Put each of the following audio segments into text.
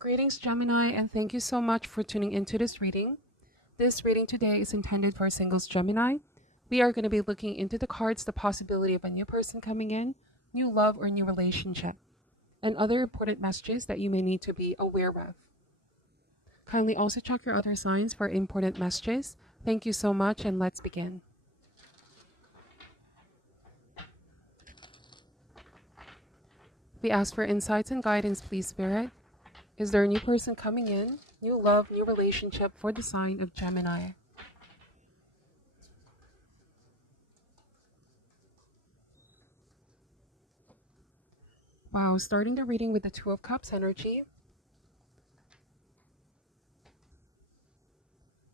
Greetings, Gemini, and thank you so much for tuning into this reading. This reading today is intended for singles Gemini. We are going to be looking into the cards, the possibility of a new person coming in, new love or new relationship, and other important messages that you may need to be aware of. Kindly also check your other signs for important messages. Thank you so much, and let's begin. We ask for insights and guidance, please, Spirit. Is there a new person coming in? New love, new relationship for the sign of Gemini. Wow, starting the reading with the Two of Cups energy.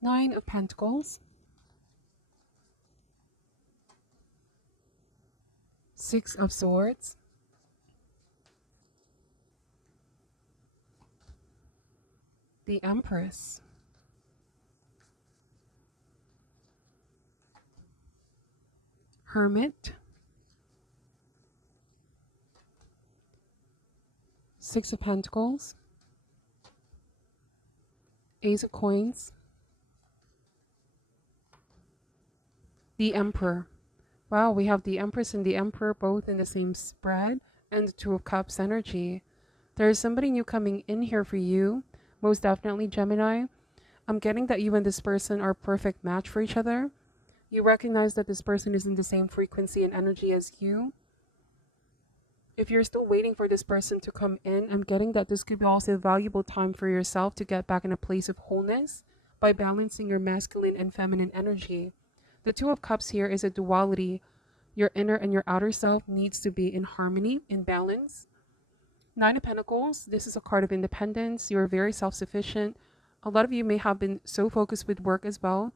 Nine of Pentacles. Six of Swords. The Empress. Hermit. Six of Pentacles. Ace of Coins. The Emperor. Wow, we have the Empress and the Emperor both in the same spread, and the Two of Cups energy. There is somebody new coming in here for you. Most definitely, Gemini. I'm getting that you and this person are a perfect match for each other. You recognize that this person is in the same frequency and energy as you. If you're still waiting for this person to come in, I'm getting that this could be also a valuable time for yourself to get back in a place of wholeness by balancing your masculine and feminine energy. The Two of Cups here is a duality. Your inner and your outer self needs to be in harmony, in balance. Nine of Pentacles, this is a card of independence. You're very self-sufficient. A lot of you may have been so focused with work as well.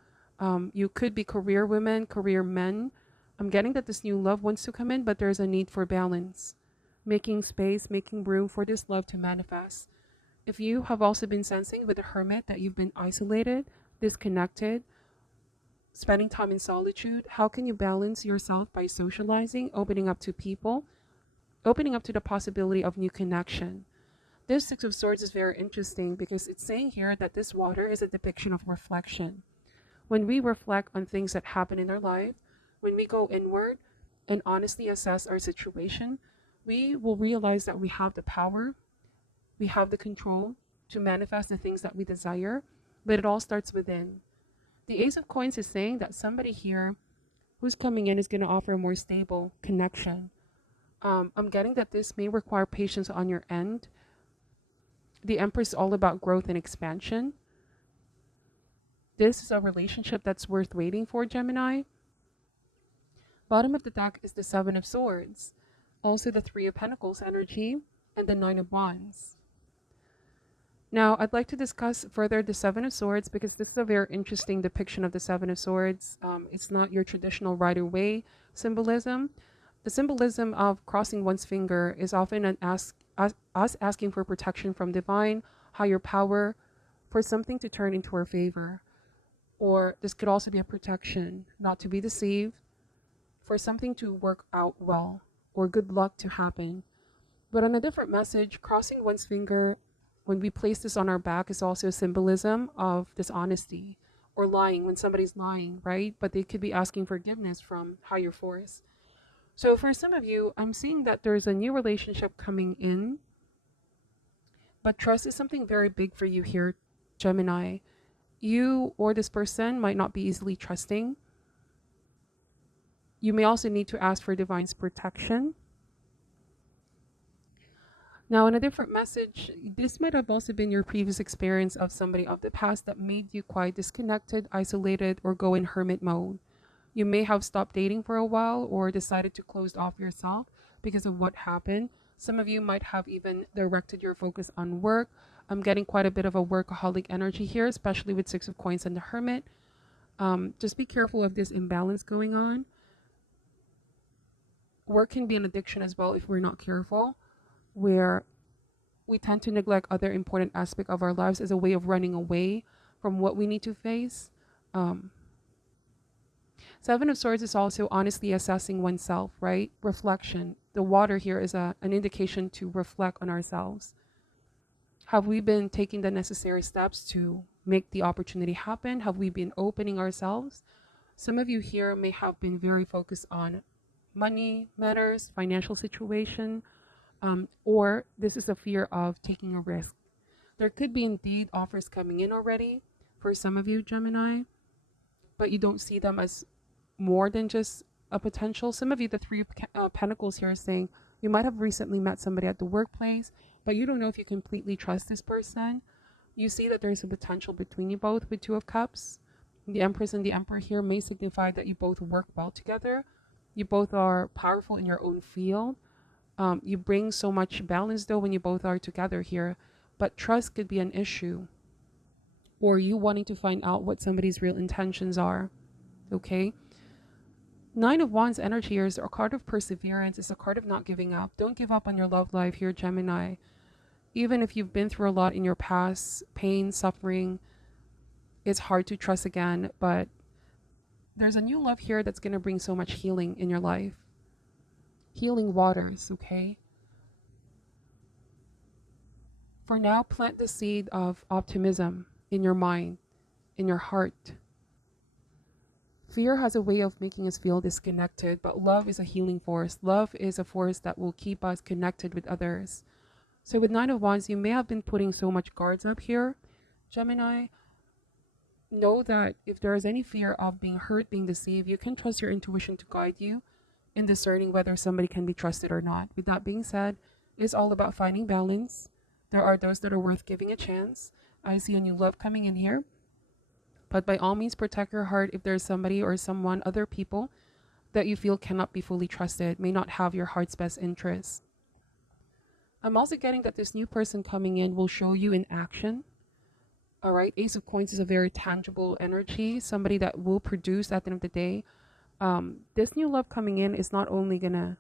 You could be career women, career men. I'm getting that this new love wants to come in, but there's a need for balance. Making space, making room for this love to manifest. If you have also been sensing with the Hermit that you've been isolated, disconnected, spending time in solitude, how can you balance yourself by socializing, opening up to people, opening up to the possibility of new connection? This Six of Swords is very interesting because it's saying here that this water is a depiction of reflection. When we reflect on things that happen in our life, when we go inward and honestly assess our situation, we will realize that we have the power, we have the control to manifest the things that we desire, but it all starts within. The Ace of Coins is saying that somebody here who's coming in is going to offer a more stable connection. I'm getting that this may require patience on your end. The Empress is all about growth and expansion. This is a relationship that's worth waiting for, Gemini. Bottom of the deck is the Seven of Swords, also the Three of Pentacles energy, and the Nine of Wands. Now, I'd like to discuss further the Seven of Swords because this is a very interesting depiction of the Seven of Swords. It's not your traditional Rider-Waite symbolism. The symbolism of crossing one's finger is often us asking for protection from divine, higher power, for something to turn into our favor. Or this could also be a protection, not to be deceived, for something to work out well, or good luck to happen. But on a different message, crossing one's finger, when we place this on our back, is also a symbolism of dishonesty, or lying when somebody's lying, right? But they could be asking forgiveness from higher force. So for some of you, I'm seeing that there's a new relationship coming in, but trust is something very big for you here, Gemini. You or this person might not be easily trusting. You may also need to ask for divine's protection. Now, in a different message, this might have also been your previous experience of somebody of the past that made you quite disconnected, isolated, or go in hermit mode. You may have stopped dating for a while or decided to close off yourself because of what happened. Some of you might have even directed your focus on work. I'm getting quite a bit of a workaholic energy here, especially with Six of Coins and the Hermit. Just be careful of this imbalance going on. Work can be an addiction as well if we're not careful, where we tend to neglect other important aspects of our lives as a way of running away from what we need to face. Seven of Swords is also honestly assessing oneself, right? Reflection. The water here is an indication to reflect on ourselves. Have we been taking the necessary steps to make the opportunity happen? Have we been opening ourselves? Some of you here may have been very focused on money matters, financial situation, or this is a fear of taking a risk. There could be indeed offers coming in already for some of you, Gemini, but you don't see them as more than just a potential. Some of you, the Three of Pentacles here is saying you might have recently met somebody at the workplace, but you don't know if you completely trust this person. You see that there's a potential between you both with Two of Cups. The Empress and the Emperor here may signify that you both work well together. You both are powerful in your own field. You bring so much balance though when you both are together here, but trust could be an issue, or you wanting to find out what somebody's real intentions are. Okay. Nine of Wands energy here is a card of perseverance. It's a card of not giving up. Don't give up on your love life here, Gemini. Even if you've been through a lot in your past, pain, suffering, it's hard to trust again, but there's a new love here that's going to bring so much healing in your life. Healing waters, okay? For now, plant the seed of optimism in your mind, in your heart. Fear has a way of making us feel disconnected, but love is a healing force. Love is a force that will keep us connected with others. So with Nine of Wands, you may have been putting so much guards up here, Gemini. Know that if there is any fear of being hurt, being deceived, you can trust your intuition to guide you in discerning whether somebody can be trusted or not. With that being said, it's all about finding balance. There are those that are worth giving a chance. I see a new love coming in here. But by all means, protect your heart if there's somebody or someone, other people, that you feel cannot be fully trusted, may not have your heart's best interests. I'm also getting that this new person coming in will show you in action. All right, Ace of Coins is a very tangible energy, somebody that will produce at the end of the day. This new love coming in is not only going to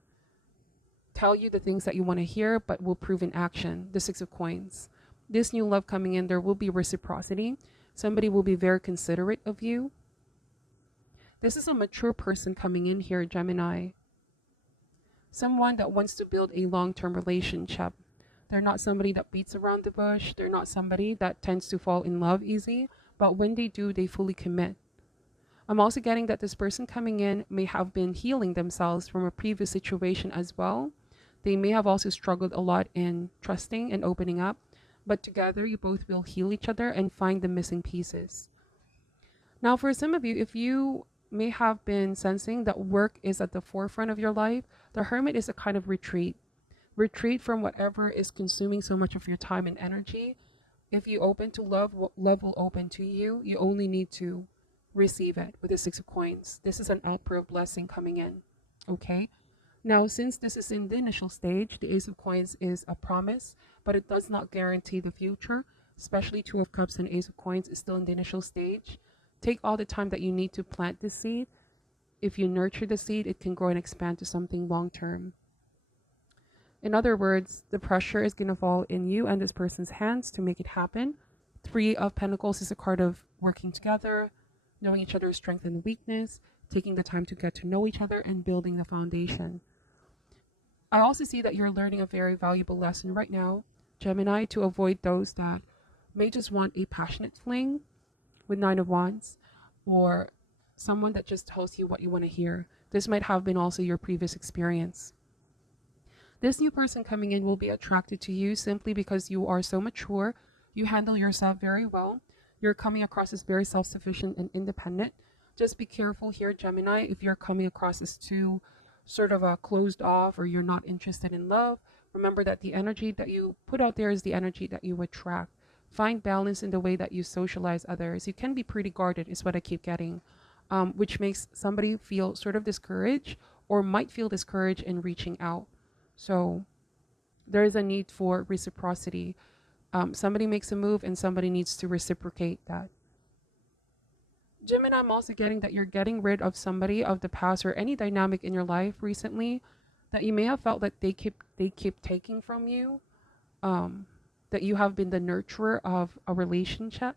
tell you the things that you want to hear, but will prove in action, the Six of Coins. This new love coming in, there will be reciprocity. Somebody will be very considerate of you. This is a mature person coming in here, Gemini. Someone that wants to build a long-term relationship. They're not somebody that beats around the bush. They're not somebody that tends to fall in love easy. But when they do, they fully commit. I'm also getting that this person coming in may have been healing themselves from a previous situation as well. They may have also struggled a lot in trusting and opening up. But together, you both will heal each other and find the missing pieces. Now, for some of you, if you may have been sensing that work is at the forefront of your life, the Hermit is a kind of retreat. Retreat from whatever is consuming so much of your time and energy. If you open to love, love will open to you. You only need to receive it with the Six of Coins. This is an outpour of blessing coming in. Okay? Now, since this is in the initial stage, the Ace of Coins is a promise, but it does not guarantee the future, especially Two of Cups and Ace of Coins is still in the initial stage. Take all the time that you need to plant the seed. If you nurture the seed, it can grow and expand to something long-term. In other words, the pressure is going to fall in you and this person's hands to make it happen. Three of Pentacles is a card of working together, knowing each other's strength and weakness, taking the time to get to know each other and building the foundation. I also see that you're learning a very valuable lesson right now, Gemini, to avoid those that may just want a passionate fling with Nine of Wands, or someone that just tells you what you want to hear. This might have been also your previous experience. This new person coming in will be attracted to you simply because you are so mature. You handle yourself very well. You're coming across as very self-sufficient and independent. Just be careful here, Gemini, if you're coming across as too sort of closed off or you're not interested in love. Remember that the energy that you put out there is the energy that you attract. Find balance in the way that you socialize others. You can be pretty guarded is what I keep getting, which makes somebody feel sort of discouraged or might feel discouraged in reaching out. So there is a need for reciprocity. Somebody makes a move and somebody needs to reciprocate that. Gemini, I'm also getting that you're getting rid of somebody of the past or any dynamic in your life recently that you may have felt that they keep taking from you, that you have been the nurturer of a relationship,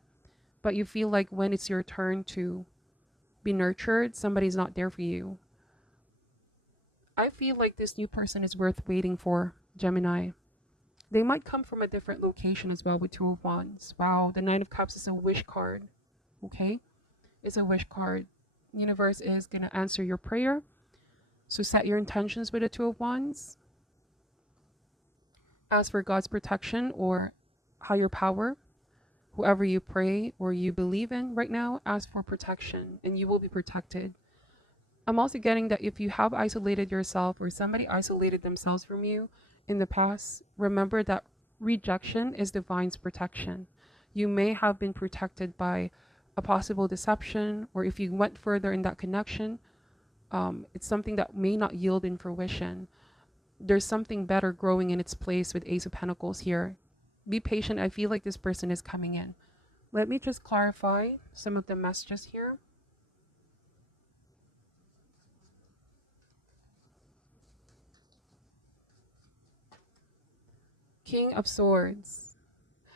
but you feel like when it's your turn to be nurtured, somebody's not there for you. I feel like this new person is worth waiting for, Gemini. They might come from a different location as well with Two of Wands. Wow, the Nine of Cups is a wish card. Okay? It's a wish card. Universe is going to answer your prayer. So set your intentions with the Two of Wands. Ask for God's protection or higher power. Whoever you pray or you believe in right now, ask for protection and you will be protected. I'm also getting that if you have isolated yourself or somebody isolated themselves from you in the past, remember that rejection is divine's protection. You may have been protected by a possible deception, or if you went further in that connection, it's something that may not yield in fruition. There's something better growing in its place with Ace of Pentacles here. Be patient. I feel like this person is coming in. Let me just clarify some of the messages here. King of Swords.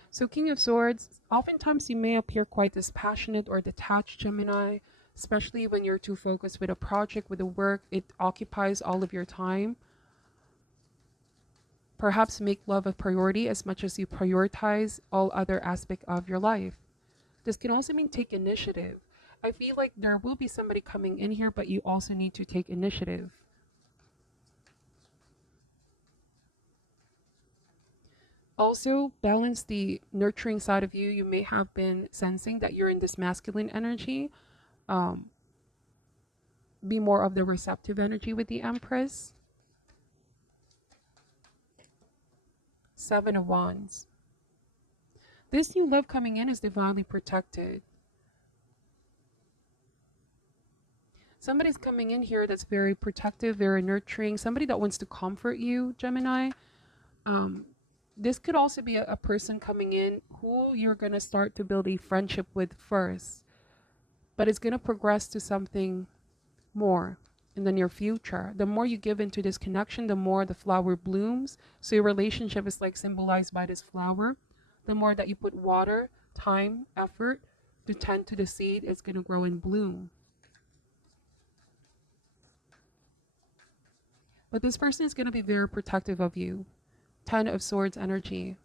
So King of Swords, oftentimes you may appear quite dispassionate or detached, Gemini, especially when you're too focused with a project, with a work. It occupies all of your time. Perhaps make love a priority as much as you prioritize all other aspects of your life. This can also mean take initiative. I feel like there will be somebody coming in here, but you also need to take initiative. Also, balance the nurturing side of you. You may have been sensing that you're in this masculine energy. Be more of the receptive energy with the Empress. Seven of Wands. This new love coming in is divinely protected. Somebody's coming in here that's very protective, very nurturing. Somebody that wants to comfort you, Gemini. This could also be a person coming in who you're going to start to build a friendship with first. But it's going to progress to something more in the near future. The more you give into this connection, the more the flower blooms. So your relationship is like symbolized by this flower. The more that you put water, time, effort to tend to the seed, it's going to grow and bloom. But this person is going to be very protective of you. Ten of Swords energy.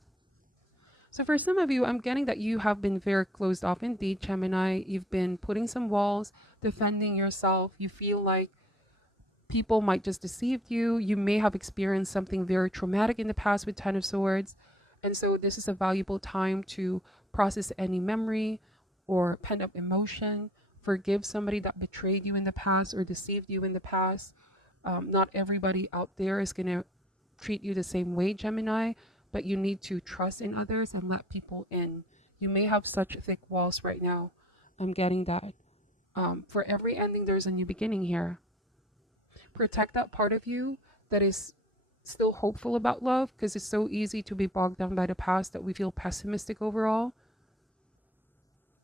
So for some of you, I'm getting that you have been very closed off indeed, Gemini. You've been putting some walls, defending yourself. You feel like people might just deceive you. You may have experienced something very traumatic in the past with Ten of Swords. And so this is a valuable time to process any memory or pent up emotion. Forgive somebody that betrayed you in the past or deceived you in the past. Not everybody out there is going to treat you the same way, Gemini, but you need to trust in others and let people in. You may have such thick walls right now. I'm getting that. For every ending, there's a new beginning here. Protect that part of you that is still hopeful about love, because it's so easy to be bogged down by the past that we feel pessimistic overall.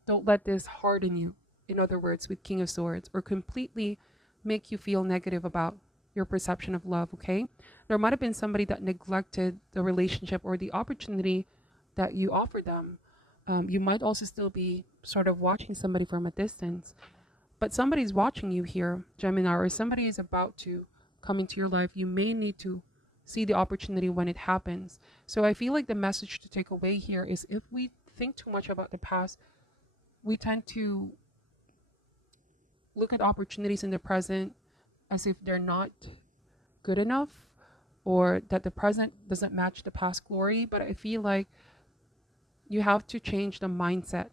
Don't let this harden you, in other words, with King of Swords, or completely make you feel negative about your perception of love, okay? There might have been somebody that neglected the relationship or the opportunity that you offered them. You might also still be sort of watching somebody from a distance, but somebody's watching you here, Gemini, or somebody is about to come into your life. You may need to see the opportunity when it happens. So I feel like the message to take away here is if we think too much about the past, we tend to look at opportunities in the present as if they're not good enough, or that the present doesn't match the past glory. But I feel like you have to change the mindset,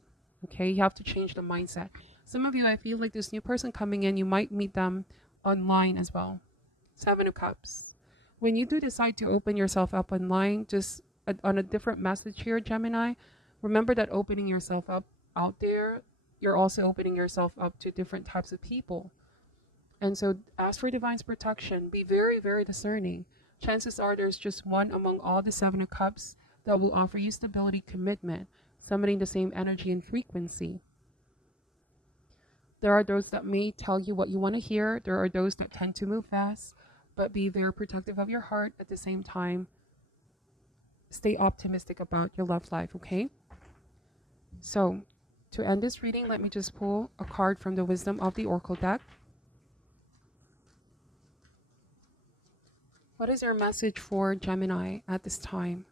okay? You have to change the mindset. Some of you, I feel like this new person coming in, you might meet them online as well. Seven of Cups. When you do decide to open yourself up online, just on a different message here, Gemini, remember that opening yourself up out there, you're also opening yourself up to different types of people. And so ask for divine's protection. Be very, very discerning. Chances are there's just one among all the Seven of Cups that will offer you stability, commitment, somebody in the same energy and frequency. There are those that may tell you what you want to hear. There are those that tend to move fast, but be very protective of your heart at the same time. Stay optimistic about your love life, okay? So to end this reading, let me just pull a card from the Wisdom of the Oracle deck. What is your message for Gemini at this time?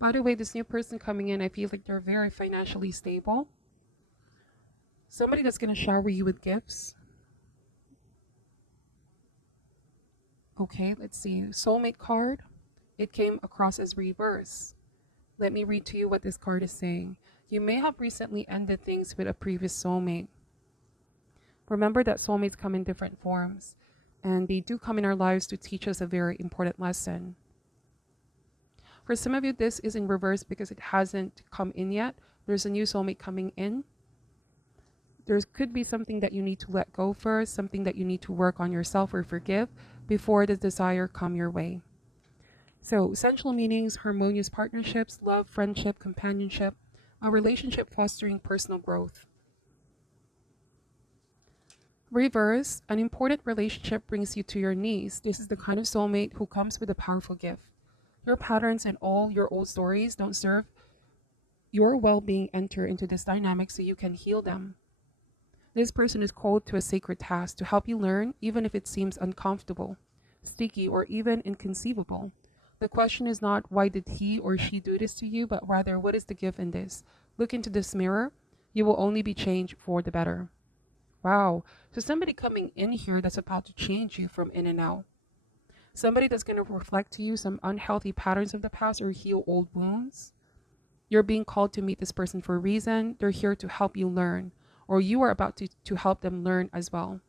By the way, this new person coming in, I feel like they're very financially stable. Somebody that's going to shower you with gifts. Okay, let's see. Soulmate card. It came across as reverse. Let me read to you what this card is saying. You may have recently ended things with a previous soulmate. Remember that soulmates come in different forms, and they do come in our lives to teach us a very important lesson. For some of you, this is in reverse because it hasn't come in yet. There's a new soulmate coming in. There could be something that you need to let go first, something that you need to work on yourself or forgive before the desire come your way. So, essential meanings: harmonious partnerships, love, friendship, companionship, a relationship fostering personal growth. Reverse, an important relationship brings you to your knees. This is the kind of soulmate who comes with a powerful gift. Your patterns and all your old stories don't serve your well-being. Enter into this dynamic so you can heal them. This person is called to a sacred task to help you learn, even if it seems uncomfortable, sticky, or even inconceivable. The question is not why did he or she do this to you, but rather what is the gift in this? Look into this mirror. You will only be changed for the better. Wow. So somebody coming in here that's about to change you from in and out. Somebody that's going to reflect to you some unhealthy patterns of the past or heal old wounds. You're being called to meet this person for a reason. They're here to help you learn, or you are about to help them learn as well.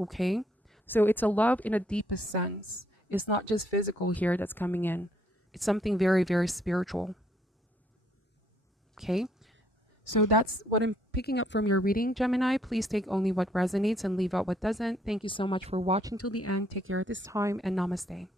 Okay? So it's a love in a deepest sense. It's not just physical here that's coming in. It's something very, very spiritual. Okay? So that's what I'm picking up from your reading, Gemini. Please take only what resonates and leave out what doesn't. Thank you so much for watching till the end. Take care at this time, and namaste.